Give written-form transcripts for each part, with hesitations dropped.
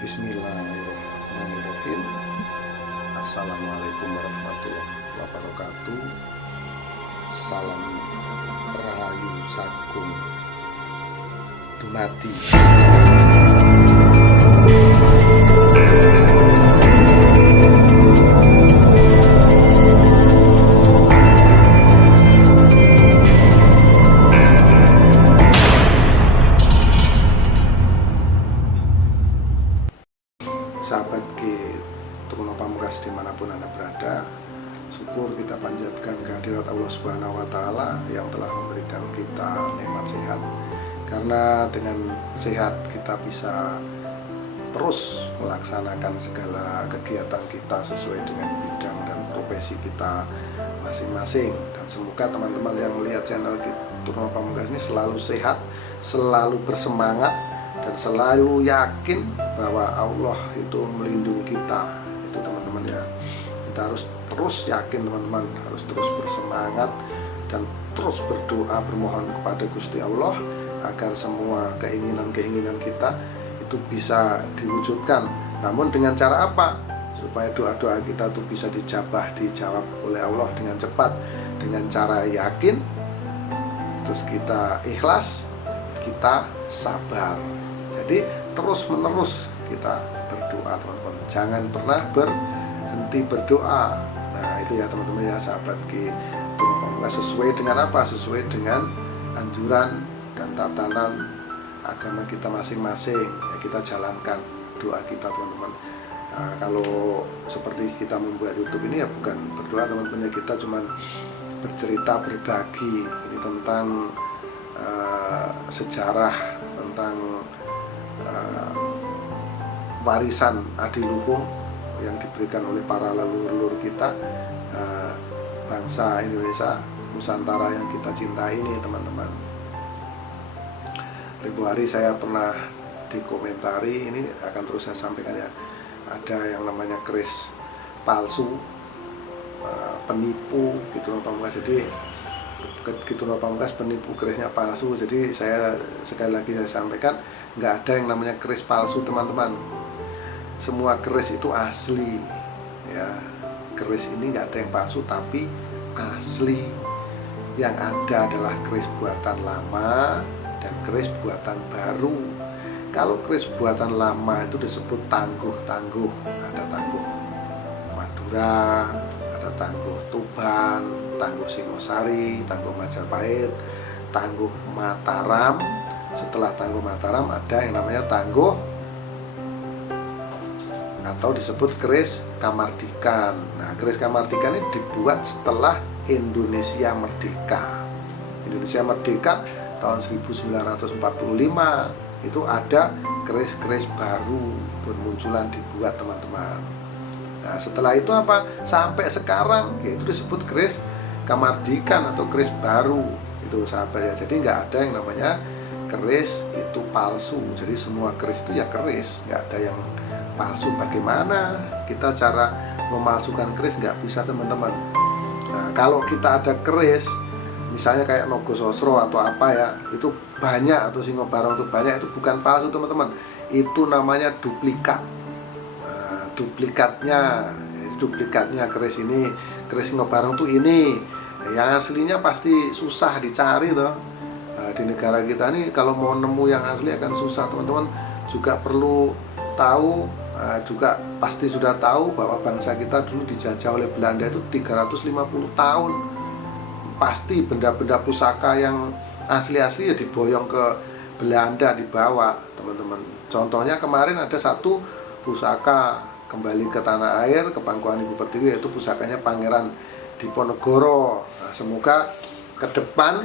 Bismillahirrahmanirrahim. Assalamualaikum warahmatullahi wabarakatuh. Salam Rahayu Sagung Dumadi. Sahabat Turno Pamungkas dimanapun Anda berada, syukur kita panjatkan kehadirat Allah Subhanahu wa Ta'ala yang telah memberikan kita nikmat sehat. Karena dengan sehat kita bisa terus melaksanakan segala kegiatan kita sesuai dengan bidang dan profesi kita masing-masing. Dan semoga teman-teman yang melihat channel Turno Pamungkas ini selalu sehat, selalu bersemangat, dan selalu yakin bahwa Allah itu melindungi kita. Itu teman-teman ya, kita harus terus yakin, teman-teman harus terus bersemangat dan terus berdoa, bermohon kepada Gusti Allah agar semua keinginan-keinginan kita itu bisa diwujudkan. Namun dengan cara apa? Supaya doa-doa kita itu bisa dijawab oleh Allah dengan cepat, dengan cara yakin, terus kita ikhlas, kita sabar. Jadi terus menerus kita berdoa, teman-teman. Jangan pernah berhenti berdoa. Nah itu ya teman-teman ya, sahabat Turno Pamungkas. Sesuai dengan apa? Sesuai dengan anjuran dan tatanan agama kita masing-masing. Ya, kita jalankan doa kita, teman-teman. Nah, kalau seperti kita membuat YouTube ini ya bukan berdoa, teman-teman ya, kita cuma bercerita, berbagi ini tentang sejarah, tentang warisan adiluhung yang diberikan oleh para leluhur kita, bangsa Indonesia Nusantara yang kita cintai ini, teman-teman. Tempo hari saya pernah dikomentari, ini akan terus saya sampaikan ya, ada yang namanya keris palsu, penipu Turno Pamungkas. Jadi Turno Pamungkas penipu, kerisnya palsu. Jadi saya sekali lagi saya sampaikan, nggak ada yang namanya keris palsu, teman-teman. Semua keris itu asli ya. Keris ini nggak ada yang palsu tapi asli. Yang ada adalah keris buatan lama dan keris buatan baru. Kalau keris buatan lama itu disebut tangguh-tangguh. Ada tangguh Madura, ada tangguh Tuban, tangguh Singosari, tangguh Majapahit, tangguh Mataram. Setelah tangguh Mataram ada yang namanya tangguh atau disebut keris Kamardikan. Nah, keris Kamardikan ini dibuat setelah Indonesia merdeka. Indonesia merdeka tahun 1945. Itu ada keris-keris baru bermunculan, dibuat, teman-teman. Nah, setelah itu apa? Sampai sekarang yaitu disebut keris Kamardikan atau keris baru. Itu sahabat ya. Jadi nggak ada yang namanya keris itu palsu. Jadi semua keris itu ya keris, nggak ada yang palsu. Bagaimana kita cara memalsukan keris? Nggak bisa, teman-teman. Nah, kalau kita ada keris misalnya kayak Nogososro atau apa ya, itu banyak, atau Singobarong itu banyak, itu bukan palsu, teman-teman. Itu namanya duplikat. Nah, duplikatnya keris ini, keris Singobarong tuh ini. Yang aslinya pasti susah dicari toh. Nah, di negara kita ini kalau mau nemu yang asli akan susah, teman-teman. Juga perlu tahu, juga pasti sudah tahu bahwa bangsa kita dulu dijajah oleh Belanda itu 350 tahun. Pasti benda-benda pusaka yang asli-asli ya diboyong ke Belanda, dibawa, teman-teman. Contohnya kemarin ada satu pusaka kembali ke tanah air, ke pangkuan Ibu Pertiwi, yaitu pusakanya Pangeran Diponegoro. Nah, semoga ke depan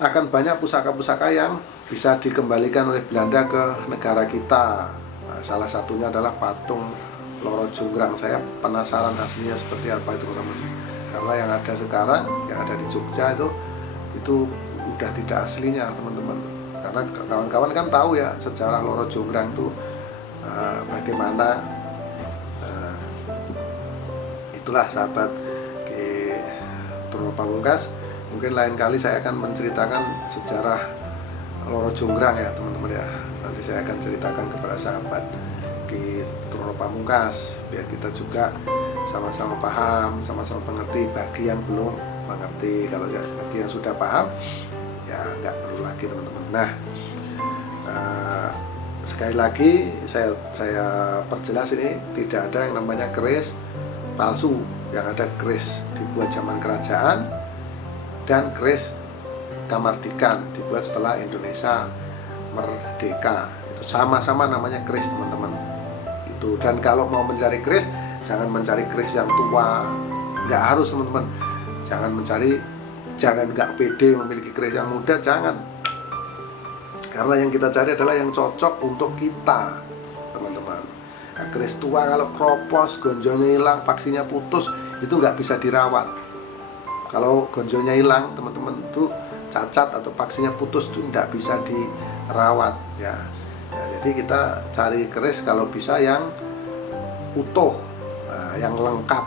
akan banyak pusaka-pusaka yang bisa dikembalikan oleh Belanda ke negara kita. Nah, salah satunya adalah patung Loro Jonggrang. Saya penasaran aslinya seperti apa itu, teman-teman. Karena yang ada sekarang, yang ada di Jogja itu udah tidak aslinya, teman-teman. Karena kawan-kawan kan tahu ya sejarah Loro Jonggrang itu bagaimana. Itulah sahabat Turno Pamungkas. Mungkin lain kali saya akan menceritakan sejarah Loro Jonggrang ya, teman-teman ya. Nanti saya akan ceritakan kepada sahabat Ki Truno Pamungkas, biar kita juga sama-sama paham, sama-sama mengerti. Bagi yang belum mengerti, kalau bagi yang sudah paham ya nggak perlu lagi teman-teman. Nah, sekali lagi saya perjelas, ini tidak ada yang namanya keris palsu. Yang ada keris dibuat zaman kerajaan dan keris kamardikan dibuat setelah Indonesia merdeka. Itu sama-sama namanya keris teman-teman. Itu. Dan kalau mau mencari keris, jangan mencari keris yang tua, nggak harus teman-teman. Jangan nggak pede memiliki keris yang muda, jangan. Karena yang kita cari adalah yang cocok untuk kita teman-teman. Nah, keris tua kalau kropos, gonjonya hilang, paksinya putus, itu nggak bisa dirawat. Kalau gonjonya hilang teman-teman, itu cacat atau paksinya putus, itu nggak bisa dirawat ya. Nah, jadi kita cari keris kalau bisa yang utuh, yang lengkap,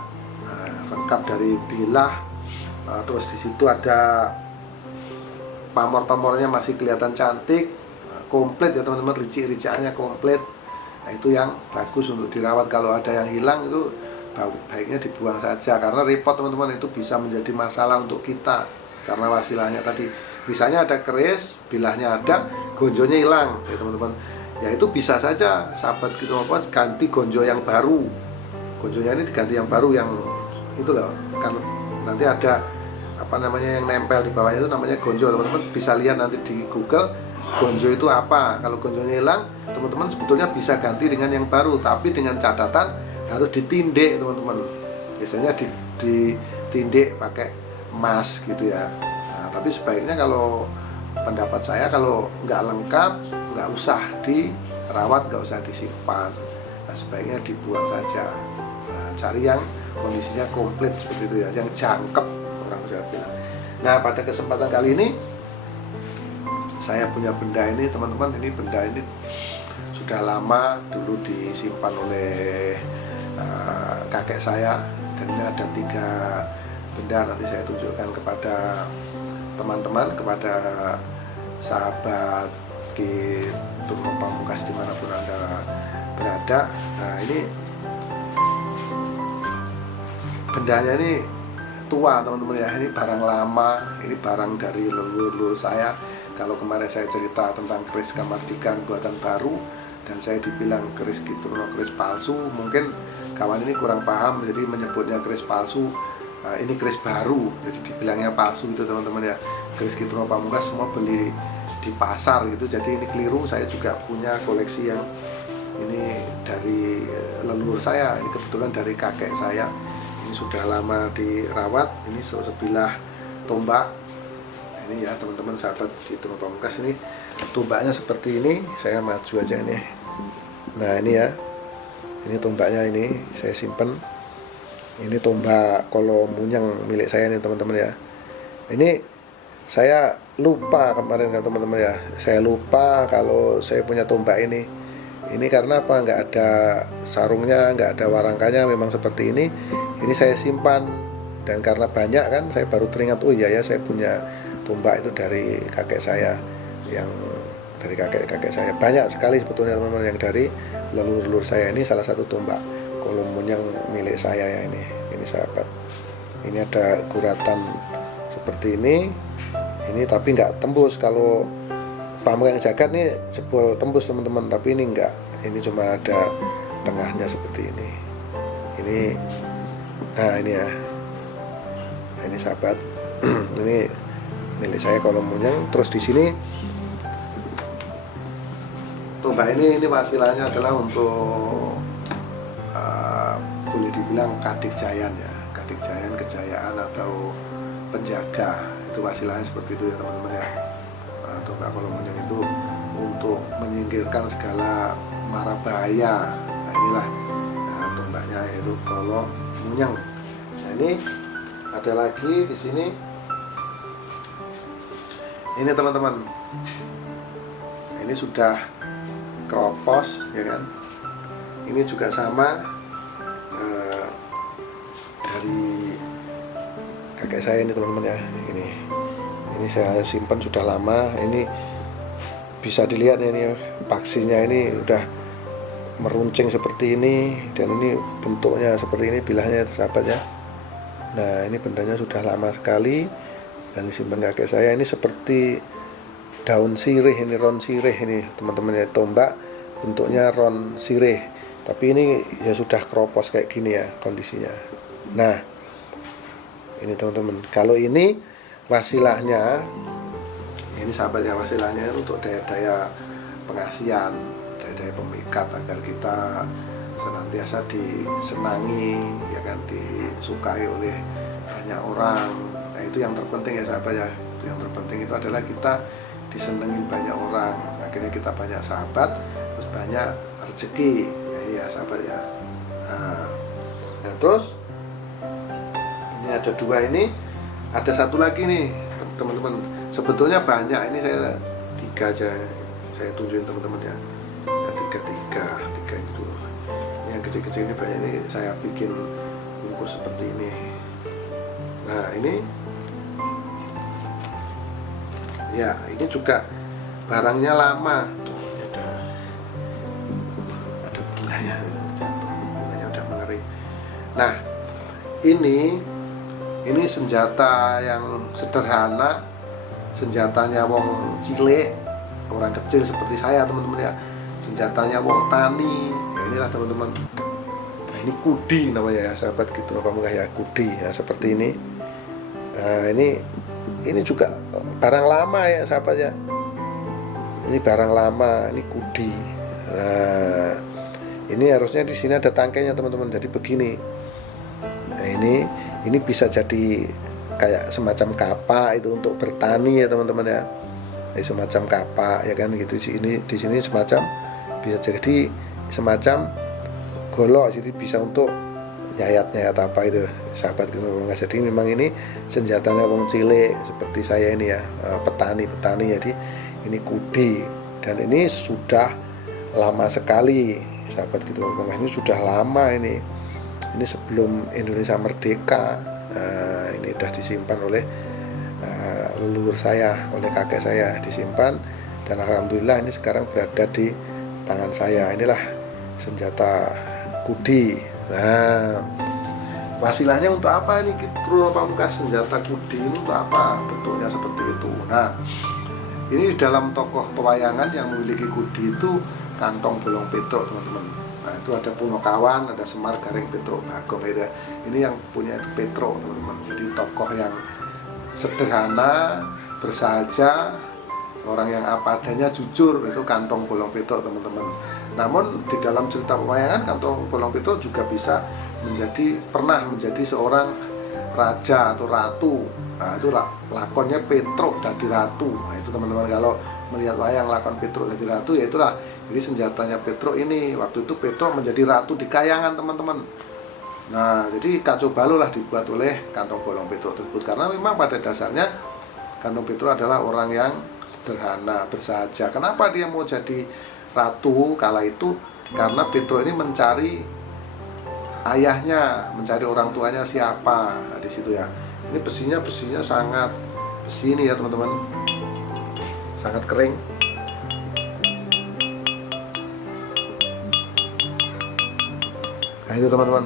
lengkap dari bilah, terus di situ ada pamor-pamornya masih kelihatan cantik, komplit ya teman-teman, ricik-ricikannya komplit. Nah, itu yang bagus untuk dirawat. Kalau ada yang hilang itu baiknya dibuang saja, karena repot teman-teman, itu bisa menjadi masalah untuk kita karena wasilahnya tadi. Misalnya ada keris, bilahnya ada, gonjonya hilang ya teman-teman, ya itu bisa saja sahabat gitu apa, ganti gonjo yang baru. Gonjonya ini diganti yang baru, yang itu loh, kan nanti ada apa namanya yang nempel di bawahnya itu namanya gonjo. Teman-teman bisa lihat nanti di Google, gonjo itu apa. Kalau gonjonya hilang, teman-teman sebetulnya bisa ganti dengan yang baru, tapi dengan catatan harus ditindik teman-teman. Biasanya ditindik pakai emas gitu ya. Nah, tapi sebaiknya kalau pendapat saya, kalau nggak lengkap, nggak usah dirawat, nggak usah disimpan. Nah, sebaiknya dibuang saja. Nah, cari yang kondisinya komplit seperti itu ya, yang jangkep orang Jawa bilang. Nah, pada kesempatan kali ini saya punya benda ini teman-teman. Ini benda ini sudah lama dulu disimpan oleh kakek saya, dan ini ada 3 benda. Nanti saya tunjukkan kepada teman-teman, kepada sahabat Ki Truno Pamungkas dimanapun Anda berada. Nah, ini bendanya ini tua teman-teman ya, ini barang lama, ini barang dari leluhur saya. Kalau kemarin saya cerita tentang keris kamardikan buatan baru, dan saya dibilang keris Ki Truno keris palsu, mungkin kawan ini kurang paham, jadi menyebutnya keris palsu. Nah, ini keris baru, jadi dibilangnya palsu itu teman-teman ya. Keris Ki Truno Pamungkas semua beli di pasar gitu, jadi ini keliru. Saya juga punya koleksi yang ini dari leluhur saya, ini kebetulan dari kakek saya. Ini sudah lama dirawat. Ini sebilah tombak. Ini ya teman-teman sahabat Ki Truno Pamungkas, ini tombaknya seperti ini. Saya maju aja ini. Nah, ini ya, ini tombaknya, ini saya simpen. Ini tombak Kolomunyang milik saya nih teman-teman ya. Ini saya lupa kemarin kan teman-teman ya, saya lupa kalau saya punya tombak ini. Ini karena apa? Nggak ada sarungnya, nggak ada warangkanya, memang seperti ini. Ini saya simpan, dan karena banyak kan, saya baru teringat, oh iya ya, saya punya tombak itu dari kakek saya, yang dari kakek saya. Banyak sekali sebetulnya teman-teman yang dari leluhur saya. Ini salah satu tombak Kolomunyang milik saya ya, ini sahabat. Ini ada guratan seperti ini tapi nggak tembus. Kalau Pamungkas Jagat nih jebol tembus teman-teman, tapi ini enggak. Ini cuma ada tengahnya seperti ini. Nah ini ya, nah, ini sahabat. Ini milik saya Kolomunyang. Terus di sini tombak ini wasilahnya adalah untuk boleh dibilang Kadikjayan ya, Kadikjayan, kejayaan atau penjaga, itu wasilahnya seperti itu ya teman-teman ya. Tombak Kolomunyang itu untuk menyingkirkan segala mara bahaya. Nah, inilah tombaknya, yaitu Kolomunyang. Nah, ini ada lagi di sini. Ini teman-teman, ini sudah kropos ya kan. Ini juga sama, dari kakek saya ini teman-teman ya. Ini saya simpan sudah lama. Ini bisa dilihat ya, ini paksinya ini udah meruncing seperti ini, dan ini bentuknya seperti ini bilahnya sahabat ya. Nah ini bendanya sudah lama sekali dan disimpan kakek saya. Ini seperti daun sirih, ini ron sirih ini teman-teman ya, tombak bentuknya ron sirih, tapi ini ya sudah keropos kayak gini ya kondisinya. Nah ini teman-teman, kalau ini wasilahnya, ini sahabat ya, wasilahnya itu untuk daya-daya pengasihan, daya-daya pemikat agar kita senantiasa disenangi ya kan, disukai oleh banyak orang. Nah itu yang terpenting ya sahabat ya, yang terpenting itu adalah kita disenengin banyak orang, akhirnya kita banyak sahabat, terus banyak rezeki ya sahabat ya. Nah terus ini ada dua, ini ada satu lagi nih teman-teman, sebetulnya banyak, ini saya 3 aja saya tunjukin teman-teman ya, tiga itu. Yang kecil-kecil ini banyak, ini saya bikin bungkus seperti ini. Nah ini ya, ini juga barangnya lama, ada bunganya, bunganya udah mengering. Nah ini senjata yang sederhana, senjatanya wong cilik, orang kecil seperti saya teman-teman ya, senjatanya wong tani ya, inilah teman-teman. Nah ini kudi namanya ya sahabat gitu, apa enggak ya, kudi ya seperti ini. Nah ini juga barang lama ya sahabat ya, ini barang lama, ini kudi. Nah ini harusnya di sini ada tangkainya teman-teman, jadi begini. Nah ini bisa jadi kayak semacam kapak itu untuk bertani ya teman-teman ya, ini semacam kapak ya kan gitu. Di sini semacam bisa jadi semacam golok, jadi bisa untuk nyayat apa itu sahabat gitu. Jadi memang ini senjatanya wong cilik seperti saya ini ya, petani jadi ini kudi, dan ini sudah lama sekali sahabat gitu. Ini sudah lama, ini sebelum Indonesia merdeka. Ini sudah disimpan oleh leluhur saya, oleh kakek saya disimpan, dan alhamdulillah ini sekarang berada di tangan saya. Inilah senjata kudi. Nah wasilahnya untuk apa ini Kru Pamungkas, senjata kudi ini untuk apa, bentuknya seperti itu. Nah ini di dalam tokoh pewayangan yang memiliki kudi itu Kantong Bolong Petruk teman-teman. Nah itu ada Punokawan, ada Semar Gareng Petruk Bagong itu. Ini yang punya itu Petruk teman-teman. Jadi tokoh yang sederhana, bersahaja, orang yang apa adanya, jujur, itu Kantong Bolong Petruk teman-teman. Namun di dalam cerita pewayangan Kantong Bolong Petruk juga bisa pernah menjadi seorang raja atau ratu. Nah itu lakonnya Petruk jadi ratu. Nah itu teman-teman, kalau melihat wayang lakon Petruk jadi ratu, ya itulah jadi senjatanya Petruk ini. Waktu itu Petruk menjadi ratu di Kayangan teman-teman. Nah jadi kacau balau lah dibuat oleh Kantong Bolong Petruk tersebut, karena memang pada dasarnya Kantong Petruk adalah orang yang sederhana, bersahaja. Kenapa dia mau jadi ratu kala itu? Karena Petruk ini mencari ayahnya, mencari orang tuanya siapa. Nah, di situ ya. Ini besinya sangat besi ini ya teman-teman, sangat kering. Nah itu teman-teman,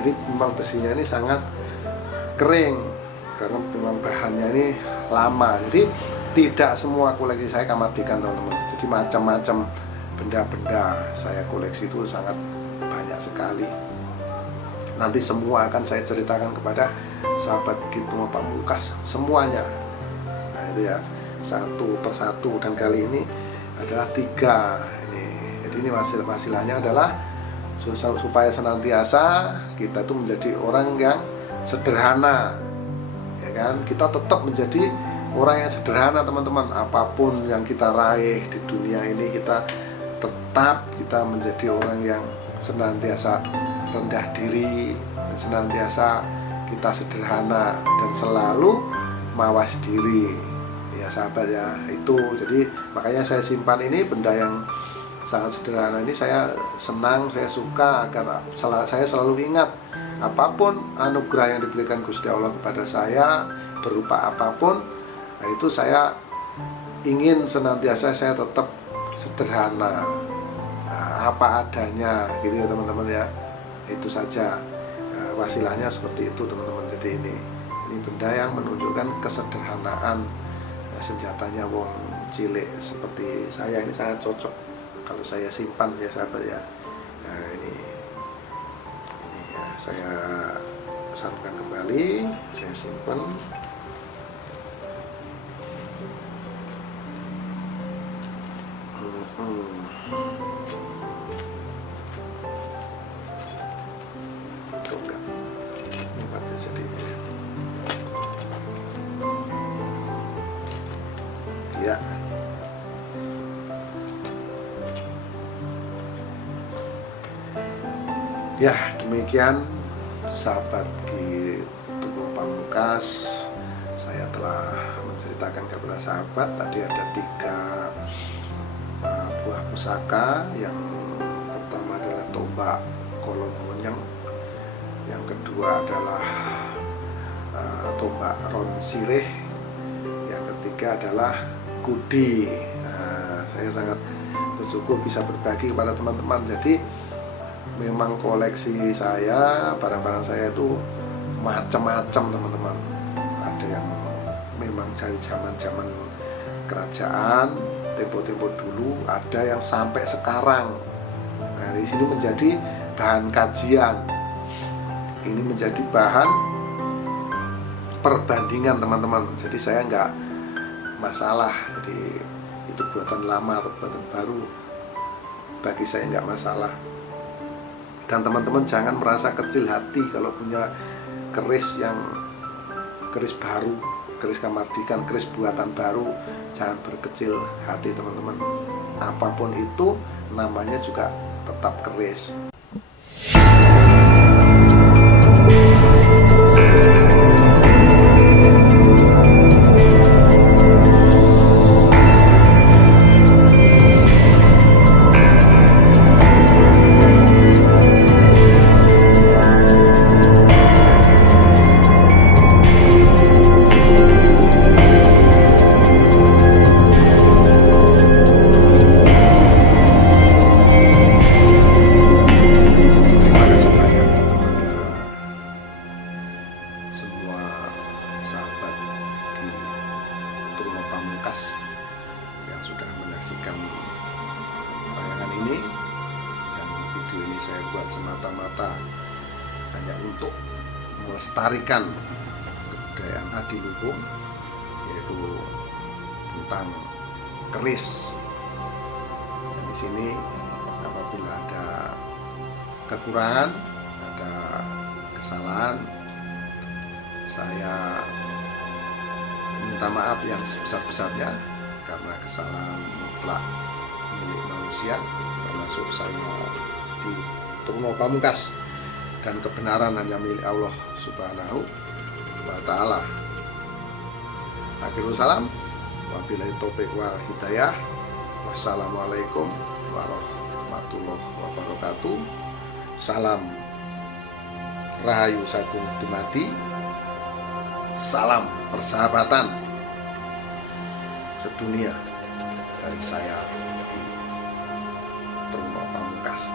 jadi memang besinya ini sangat kering karena memang bahannya ini lama. Jadi tidak semua koleksi saya kamadikan teman-teman. Jadi macam-macam benda-benda saya koleksi itu sangat banyak sekali. Nanti semua akan saya ceritakan kepada sahabat Kitumo Pamungkas semuanya. Nah itu ya, satu persatu, dan kali ini adalah 3 ini. Jadi ini wasilah-wasilahnya adalah supaya senantiasa kita tuh menjadi orang yang sederhana ya kan. Kita tetap menjadi orang yang sederhana teman-teman. Apapun yang kita raih di dunia ini, kita tetap menjadi orang yang senantiasa rendah diri, dan senantiasa kita sederhana dan selalu mawas diri ya sahabat ya. Itu jadi makanya saya simpan ini, benda yang sangat sederhana ini saya senang, saya suka, agar saya selalu ingat apapun anugerah yang diberikan Gusti Allah kepada saya berupa apapun. Nah itu saya ingin senantiasa saya tetap sederhana. Nah apa adanya gitu ya teman-teman ya. Itu saja, wasilahnya seperti itu teman-teman. Jadi ini benda yang menunjukkan kesederhanaan senjatanya wong cilik seperti saya. Ini sangat cocok kalau saya simpan ya sahabat ya. Nah ini ya, saya satukan kembali, saya simpan. Ya. Ya, demikian sahabat di Tugu Pamungkas, saya telah menceritakan kepada sahabat. Tadi ada 3 buah pusaka. Yang pertama adalah tombak kolom monyeng, yang kedua adalah tombak ron sirih, yang ketiga adalah kudi. Nah, saya sangat bersyukur bisa berbagi kepada teman-teman. Jadi memang koleksi saya, barang-barang saya itu macam-macam teman-teman. Ada yang memang dari zaman-zaman kerajaan, tempo-tempo dulu, ada yang sampai sekarang. Nah, di sini menjadi bahan kajian. Ini menjadi bahan perbandingan teman-teman. Jadi saya nggak masalah. Jadi itu buatan lama atau buatan baru, bagi saya nggak masalah. Dan teman-teman jangan merasa kecil hati kalau punya keris yang keris baru, keris Kamardikan, keris buatan baru. Jangan berkecil hati teman-teman. Apapun itu namanya juga tetap keris. Yang sudah menyaksikan tayangan ini, dan video ini saya buat semata-mata hanya untuk melestarikan kebudayaan Adiluhung, yaitu tentang keris. Dan di sini apabila ada kekurangan, ada kesalahan, saya minta maaf yang sebesar-besarnya, karena kesalahan mutlak milik manusia, termasuk saya di Turno Pamungkas, dan kebenaran hanya milik Allah Subhanahu wa Ta'ala. Akhirul salam, wabillahi taufiq wal hidayah. Wassalamualaikum warahmatullahi wabarakatuh. Salam Rahayu Sagung Dumadi. Salam persahabatan sedunia dari saya di Turno Pamungkas.